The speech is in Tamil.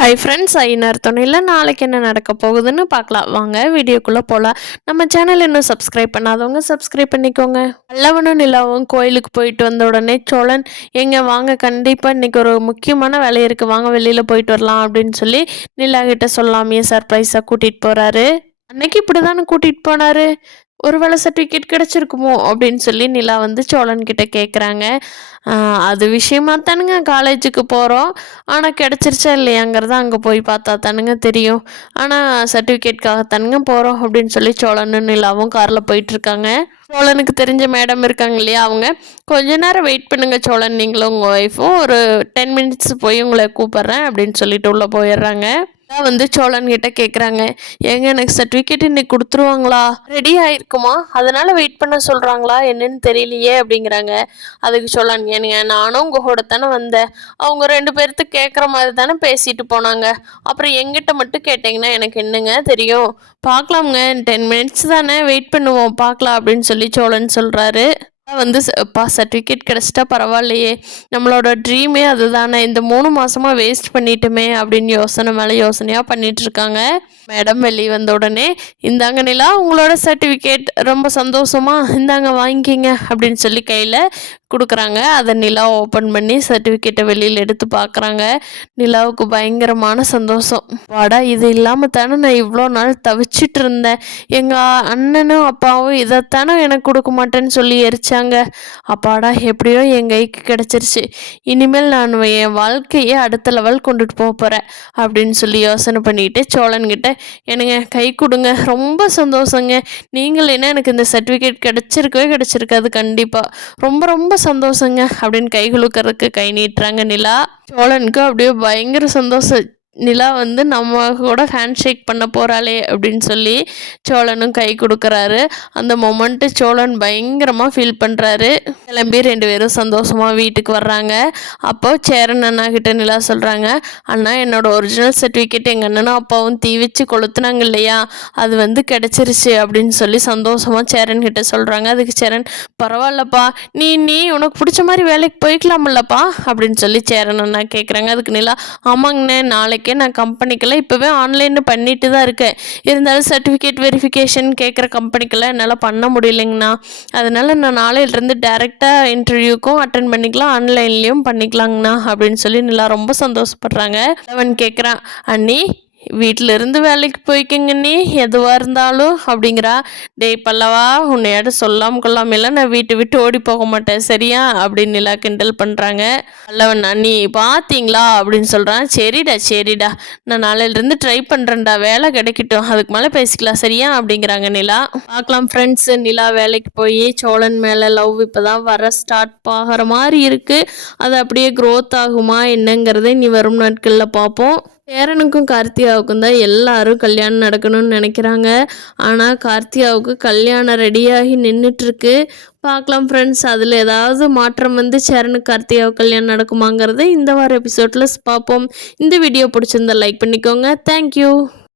ஹாய் ஃப்ரெண்ட்ஸ், ஐநர் துணையில் நாளைக்கு என்ன நடக்க போகுதுன்னு பார்க்கலாம். வாங்க வீடியோக்குள்ளே போகலாம். நம்ம சேனல் இன்னும் சப்ஸ்கிரைப் பண்ணாதவங்க சப்ஸ்கிரைப் பண்ணிக்கோங்க. பல்லவனும் நிலாவும் கோயிலுக்கு போயிட்டு வந்த உடனே சோழன், எங்க வாங்க, கண்டிப்பாக இன்றைக்கி ஒரு முக்கியமான வேலை இருக்குது, வாங்க வெளியில் போயிட்டு வரலாம் அப்படின்னு சொல்லி நிலா கிட்ட சொல்லாமையே சர்ப்ரைஸாக கூட்டிகிட்டு போகிறாரு. அன்னைக்கு இப்படி தானே கூட்டிகிட்டு போனார், ஒரு வேளை சர்டிஃபிகேட் கிடச்சிருக்குமோ அப்படின்னு சொல்லி நிலா வந்து சோழன்கிட்ட கேட்குறாங்க. அது விஷயமா தானுங்க காலேஜுக்கு போகிறோம், ஆனால் கிடச்சிருச்சா இல்லையாங்கிறத அங்கே போய் பார்த்தா தானுங்க தெரியும். ஆனால் சர்டிஃபிகேட்காக தானுங்க போகிறோம் அப்படின்னு சொல்லி சோழனும் நிலாவும் காரில் போயிட்டுருக்காங்க. சோழனுக்கு தெரிஞ்ச மேடம் இருக்காங்க இல்லையா, அவங்க கொஞ்ச நேரம் வெயிட் பண்ணுங்க சோழன், நீங்களும் உங்கள் ஒய்ஃபும் ஒரு 10 மினிட்ஸ் போய் உங்களை கூப்பிட்றேன் அப்படின்னு சொல்லிட்டு உள்ளே போயிடுறாங்க. வந்து சோழன் கிட்ட கேட்குறாங்க, ஏங்க எனக்கு சர்டிஃபிகேட் இன்னைக்கு கொடுத்துருவாங்களா, ரெடி ஆயிருக்குமா, அதனால வெயிட் பண்ண சொல்கிறாங்களா என்னன்னு தெரியலையே அப்படிங்கிறாங்க. அதுக்கு சோழன், ஏனுங்க நானும் உங்கள் கூட தானே வந்தேன், அவங்க 2 பேர்த்துக்கு கேட்குற மாதிரி தானே பேசிட்டு போனாங்க, அப்புறம் எங்கிட்ட மட்டும் கேட்டிங்கன்னா எனக்கு என்னங்க தெரியும், பார்க்கலாமுங்க, 10 மினிட்ஸ் தானே வெயிட் பண்ணுவோம் பார்க்கலாம் அப்படின்னு சொல்லி சோழன் சொல்கிறாரு. வந்து சர்டிஃபிகேட் கிடச்சிட்டா பரவாயில்லையே, நம்மளோட ட்ரீமே அதுதானே, இந்த 3 மாதமாக வேஸ்ட் பண்ணிட்டோமே அப்படின்னு யோசனை மேலே யோசனையாக பண்ணிகிட்ருக்காங்க. மேடம் வெளியே வந்த உடனே, இந்தாங்க நிலா உங்களோட சர்டிஃபிகேட், ரொம்ப சந்தோஷமா, இந்தாங்க வாங்கிக்கிங்க அப்படின்னு சொல்லி கையில் கொடுக்குறாங்க. அதை நிலா ஓப்பன் பண்ணி சர்டிஃபிகேட்டை வெளியில் எடுத்து பார்க்குறாங்க. நிலாவுக்கு பயங்கரமான சந்தோஷம். வாடா, இது இல்லாமல் தானே நான் இவ்வளோ நாள் தவிச்சிட்டு இருந்தேன், எங்கள் அண்ணனும் அப்பாவும் இதைத்தானே எனக்கு கொடுக்க மாட்டேன்னு சொல்லி எரிச்சாங்க, அப்பாடா எப்படியோ என் கைக்கு கிடச்சிருச்சு, இனிமேல் நான் என் வாழ்க்கையை அடுத்த லெவல் கொண்டுட்டு போக போகிறேன் அப்படின்னு சொல்லி யோசனை பண்ணிட்டு சோழன்கிட்ட, என்னங்க கை கொடுங்க, ரொம்ப சந்தோஷங்க, நீங்கள் என்ன எனக்கு இந்த சர்டிஃபிகேட் கிடச்சிருக்காது கண்டிப்பாக, ரொம்ப ரொம்ப சந்தோஷங்க அப்படின்னு கை குலுக்கிறதுக்கு கை நீட்டுறாங்க நிலா. சோழனுக்கு அப்படியே பயங்கர சந்தோஷம், நிலா வந்து நம்ம கூட ஹேண்ட் ஷேக் பண்ண போகிறாளே அப்படின்னு சொல்லி சோழனும் கை கொடுக்குறாரு. அந்த மொமெண்ட்டு சோழன் பயங்கரமாக ஃபீல் பண்ணுறாரு. கிளம்பி 2 பேரும் சந்தோஷமாக வீட்டுக்கு வர்றாங்க. அப்போ சேரன் அண்ணா கிட்ட நிலா சொல்கிறாங்க, அண்ணா என்னோடய ஒரிஜினல் சர்டிஃபிகேட் எங்கள் அண்ணனும் அப்பாவும் தீ வச்சு கொளுத்துனாங்க இல்லையா, அது வந்து கிடச்சிருச்சு அப்படின்னு சொல்லி சந்தோஷமாக சேரன் கிட்ட சொல்கிறாங்க. அதுக்கு சேரன், பரவாயில்லப்பா, நீ உனக்கு பிடிச்ச மாதிரி வேலைக்கு போய்க்கலாமில்லப்பா அப்படின்னு சொல்லி சேரன் அண்ணா கேட்குறாங்க. அதுக்கு நிலா, ஆமாங்கண்ணே, நாளைக்கே நான் கம்பெனிக்கெல்லாம் இப்போவே ஆன்லைனில் பண்ணிட்டு தான் இருக்கேன், இருந்தாலும் சர்டிஃபிகேட் வெரிஃபிகேஷன் கேட்குற கம்பெனிக்கெல்லாம் என்னால் பண்ண முடியலைங்கண்ணா, அதனால் நான் நாளையிலேருந்து டேரெக்டாக இன்டர்வியூக்கும் அட்டன் பண்ணிக்கலாம், ஆன்லைன்லேயும் பண்ணிக்கலாங்கண்ணா அப்படின்னு சொல்லி நிலா ரொம்ப சந்தோஷப்படுறாங்க. அவன் கேட்குறான், அண்ணி வீட்டில் இருந்து வேலைக்கு போய்க்கிங்க நீ எதுவாக இருந்தாலும் அப்படிங்கிறா. டேய் பல்லவா, உன்னையாட்ட சொல்லாமல் கொள்ளாமலாம் நான் விட்டு ஓடி போக மாட்டேன் சரியா அப்படின்னு நிலா கிண்டல் பண்ணுறாங்க. பல்லவன், நீ பார்த்தீங்களா அப்படின்னு சொல்கிறான். சரிடா நான் நாளையிலேருந்து ட்ரை பண்ணுறேன்டா, வேலை கிடைக்கட்டும், அதுக்கு மேலே பேசிக்கலாம் சரியா அப்படிங்கிறாங்க நிலா. பார்க்கலாம் ஃப்ரெண்ட்ஸ், நிலா வேலைக்கு போய் சோழன் மேலே லவ் இப்போ தான் வர ஸ்டார்ட் ஆகிற மாதிரி இருக்குது, அது அப்படியே க்ரோத் ஆகுமா என்னங்கிறதை நீ வரும் நாட்களில் பார்ப்போம். சேரனுக்கும் கார்த்தியாவுக்கும் தான் எல்லாரும் கல்யாணம் நடக்கணும்னு நினைக்கிறாங்க, ஆனால் கார்த்தியாவுக்கு கல்யாணம் ரெடியாகி நின்றுட்டுருக்கு. பார்க்கலாம் ஃப்ரெண்ட்ஸ், அதில் ஏதாவது மாற்றம் வந்து சேரனுக்கு கார்த்தியாவுக்கு கல்யாணம் நடக்குமாங்கிறத இந்த வார எபிசோடில் பார்ப்போம். இந்த வீடியோ பிடிச்சிருந்தா லைக் பண்ணிக்கோங்க. தேங்க்யூ.